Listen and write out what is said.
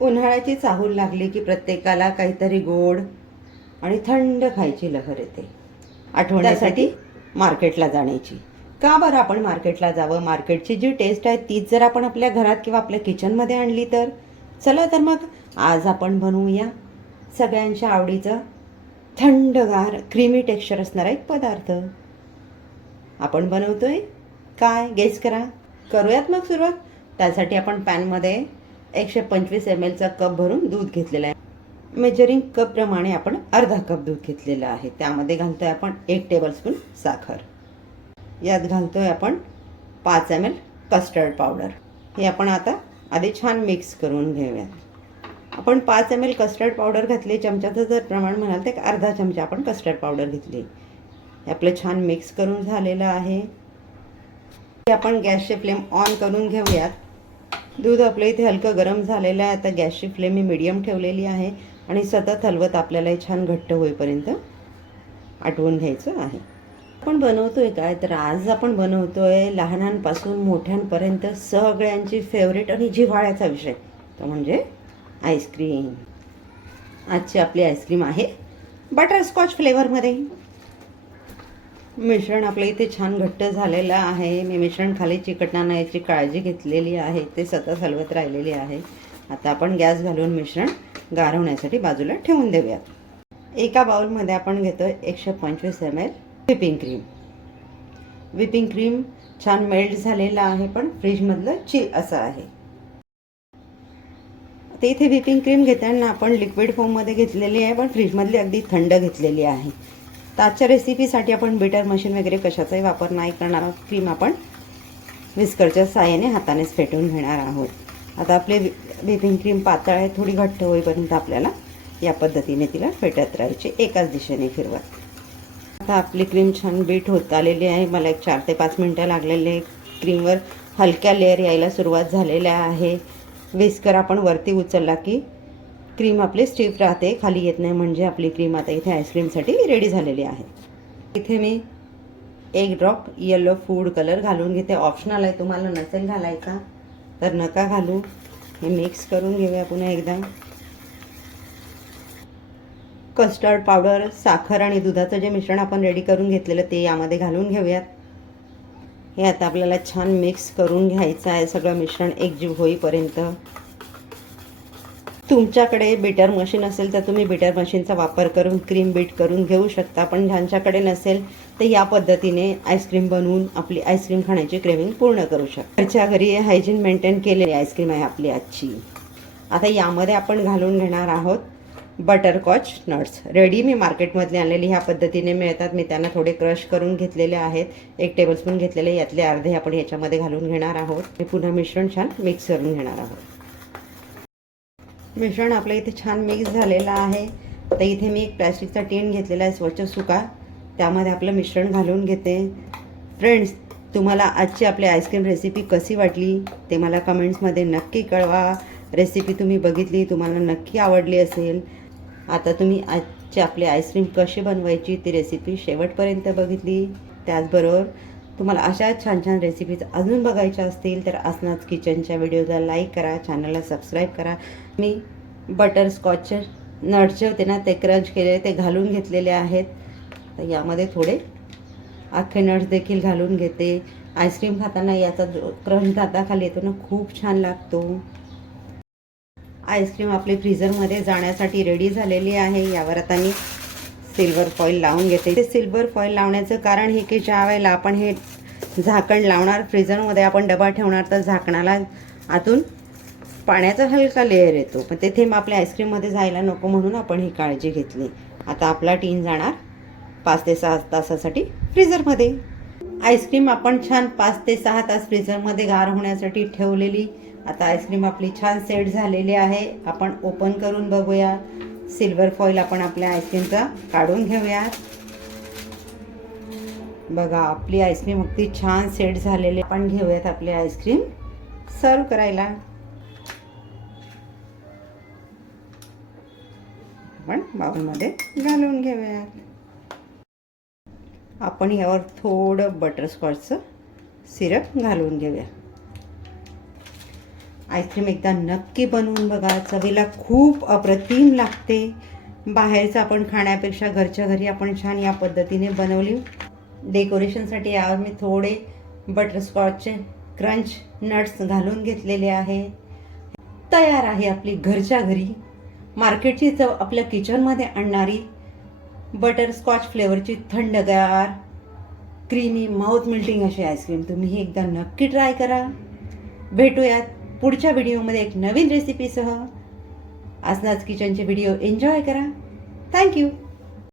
उन्हाळ्याची चाहूल लागली की प्रत्येकाला काहीतरी गोड आणि थंड खायची लहर येते. आठवण्यासाठी मार्केटला जाण्याची. का बरं आपण मार्केटला जावं? मार्केटची जी टेस्ट आहे तीच जर आपण आपल्या घरात किंवा आपल्या किचनमध्ये आणली तर. चला तर मग आज आपण बनवूया सगळ्यांच्या आवडीचं थंडगार क्रीमी टेक्स्चर असणारा एक पदार्थ. आपण बनवतोय काय? गेस करा. करूयात मग सुरुवात. त्यासाठी आपण पॅनमध्ये 125 ml चा कप भरून दूध घेतलेला आहे. मेजरिंग कप प्रमाणे आपण अर्धा कप दूध घेतलेलं आहे. त्यामध्ये घालतोय आपण 1 टेबलस्पून साखर. यात घालतोय आपण 5 ml कस्टर्ड पावडर. हे आपण आता आधी छान मिक्स करून घेऊया. आपण 5 ml कस्टर्ड पावडर घातली. चमच्याचं जर प्रमाण म्हणाल तर अर्धा चमचा आपण कस्टर्ड पावडर घेतली. हे आपलं छान मिक्स करून झालेलं आहे. आपण गॅसची फ्लेम ऑन करून घेऊयात. दूध आपलं इथे हलकं गरम झालेलं आहे. आता गॅसची फ्लेम मी मीडियम ठेवलेली आहे आणि सतत हलवत आपल्याला हे छान घट्ट होईपर्यंत आटवून घ्यायचं आहे. आपण बनवतोय काय? तर आज आपण बनवतोय लहानांपासून मोठ्यांपर्यंत सगळ्यांची फेवरेट आणि जिव्हाळ्याचा विषय, तो म्हणजे आईस्क्रीम. आजची आपली आईस्क्रीम आहे बटरस्कॉच फ्लेवरमध्ये. मिश्रण आपलं इथे छान घट्ट झालेलं आहे. मी मिश्रण खाली चिकटणार नाही याची काळजी घेतलेली आहे. ते सतत हलवत राहिलेली आहे. आता आपण गॅस घालून मिश्रण गार होण्यासाठी बाजूला ठेवून देऊयात. एका बाउलमध्ये आपण घेतोय 125 ml whipping cream. Whipping cream छान मेल्ट झालेला आहे पण फ्रीजमधलं चिल असं आहे. ते इथे व्हिपिंग क्रीम घेताना आपण लिक्विड फॉर्ममध्ये घेतलेली आहे पण फ्रीजमधली अगदी थंड घेतलेली आहे. तर आजच्या रेसिपीसाठी आपण बीटर मशीन वगैरे कशाचाही वापर नाही करणार आहोत. क्रीम आपण विस्करच्या साहाय्याने हातानेच फेटून घेणार आहोत. आता आपली व्हिपिंग क्रीम पातळ आहे. थोडी घट्ट होईपर्यंत आपल्याला या पद्धतीने तिला फेटत राहायची एकाच दिशेने फिरवत. आता आपली क्रीम छान बीट होत आलेली आहे. मला एक 4 ते 5 मिनटं लागलेले. क्रीमवर हलक्या लेअर यायला सुरुवात झालेल्या आहे. विस्कर आपण वरती उचलला की क्रीम आपली स्टिफ राहते, खाली येत नाही. म्हणजे आपली क्रीम आता इथे आईस्क्रीमसाठी रेडी झालेली आहे. इथे मी 1 ड्रॉप येलो फूड कलर घालून घेते. ऑप्शनल आहे, तुम्हाला नसेल घालायचा तर नका घालू. हे मिक्स करून घेऊया पुन्हा एकदा. कस्टर्ड पावडर, साखर आणि दुधाचं जे मिश्रण आपण रेडी करून घेतलेलं ते यामध्ये घालून घेऊयात. हे आता आपल्याला छान मिक्स करून घ्यायचं आहे सगळं मिश्रण एकजीव होईपर्यंत. तुमच्याकडे बीटर मशीन असेल तर तुम्ही बीटर मशीनचा वापर करून क्रीम बीट करून घेऊ शकता. पण ज्यांच्याकडे नसेल तर या पद्धतीने आईस्क्रीम बनवून आपली आईस्क्रीम खाण्याची क्रेविंग पूर्ण करू शकता. घरच्या घरी हायजीन मेंटेन केलेली आईस्क्रीम आहे आपली आजची. आता यामध्ये आपण घालून घेणार आहोत बटरस्कॉच नट्स. रेडी मी मार्केटमधले आणलेली ह्या पद्धतीने मिळतात. मी त्यांना थोडे क्रश करून घेतलेले आहेत. 1 टेबलस्पून घेतलेले. यातले अर्धे आपण याच्यामध्ये घालून घेणार आहोत. हे पुन्हा मिश्रण छान मिक्स करून घेणार आहोत. मिश्रण आपलं इथे छान मिक्स झालेलं आहे. तर इथे मी एक प्लॅस्टिकचा टीन घेतलेला आहे स्वच्छ सुका. त्यामध्ये आपलं मिश्रण घालून घेते. फ्रेंड्स, तुम्हाला आजची आपली आईस्क्रीम रेसिपी कशी वाटली ते मला कमेंट्समध्ये नक्की कळवा. रेसिपी तुम्ही बघितली, तुम्हाला नक्की आवडली असेल. आता तुम्ही आजची आपली आईस्क्रीम कशी बनवायची ती रेसिपी शेवटपर्यंत बघितली. त्याचबरोबर तुम्हाला अशा छान छान रेसिपीज अजून बघायच्या असतील तर असनाच किचनच्या व्हिडिओला लाईक करा, चॅनलला सबस्क्राईब करा. मी बटरस्कॉचचे नट्सचे होते ना ते क्रंच केलेले ते घालून घेतलेले आहेत. तर यामध्ये थोडे अख्खे नट्स देखील घालून घेते. आईस्क्रीम खाताना याचा जो क्रंच दाताखाली येतो ना खूप छान लागतो. आईस्क्रीम आपली फ्रीझरमध्ये जाण्यासाठी रेडी झालेली आहे. यावर आता मी सिल्वर फॉईल लावून घेते. ते सिल्वर फॉईल लावण्याचं कारण हे की ज्या वेळेला आपण हे झाकण लावणार फ्रीझरमध्ये आपण डबा ठेवणार तर झाकणाला आतून पाण्याचा हलका लेअर येतो. पण ते थेंब आपल्या आईस्क्रीममध्ये जायला नको म्हणून आपण ही काळजी घेतली. आता आपला टीन जाणार 5 ते 6 तासासाठी फ्रीझरमध्ये. आईस्क्रीम आपण छान 5 ते 6 तास फ्रीझरमध्ये गार होण्यासाठी ठेवलेली. आता आईस्क्रीम आपली छान सेट झालेली आहे. आपण ओपन करून बघूया. सिल्वर फॉईल आपण आपल्या आईस्क्रीमचा काढून घेऊया. बघा आपली आईस्क्रीम अगदी छान सेट झालेली. आपण घेऊयात आपली आईस्क्रीम सर्व करायला. आपण बाउलमध्ये घालून घेऊयात. आपण यावर थोडं बटरस्कॉचचं सिरप घालून घेऊया. आईस्क्रीम एकदा नक्की बनवून बघा. चवीला खूप अप्रतिम लागते. बाहेरचं आपण खाण्यापेक्षा घरच्या घरी आपण छान या पद्धतीने बनवली. डेकोरेशनसाठी यावर मी थोडे बटरस्कॉचचे क्रंच नट्स घालून घेतलेले आहे. तयार आहे आपली घरच्या घरी मार्केटची चव आपल्या किचनमध्ये आणणारी बटरस्कॉच फ्लेवरची थंडगार क्रीमी माउथ मेल्टिंग अशी आईस्क्रीम तुम्ही एकदा नक्की ट्राय करा. भेटूयात पुढच्या व्हिडिओमध्ये एक नवीन रेसिपीसह. आसनाज किचनचे व्हिडिओ एन्जॉय करा. थँक्यू.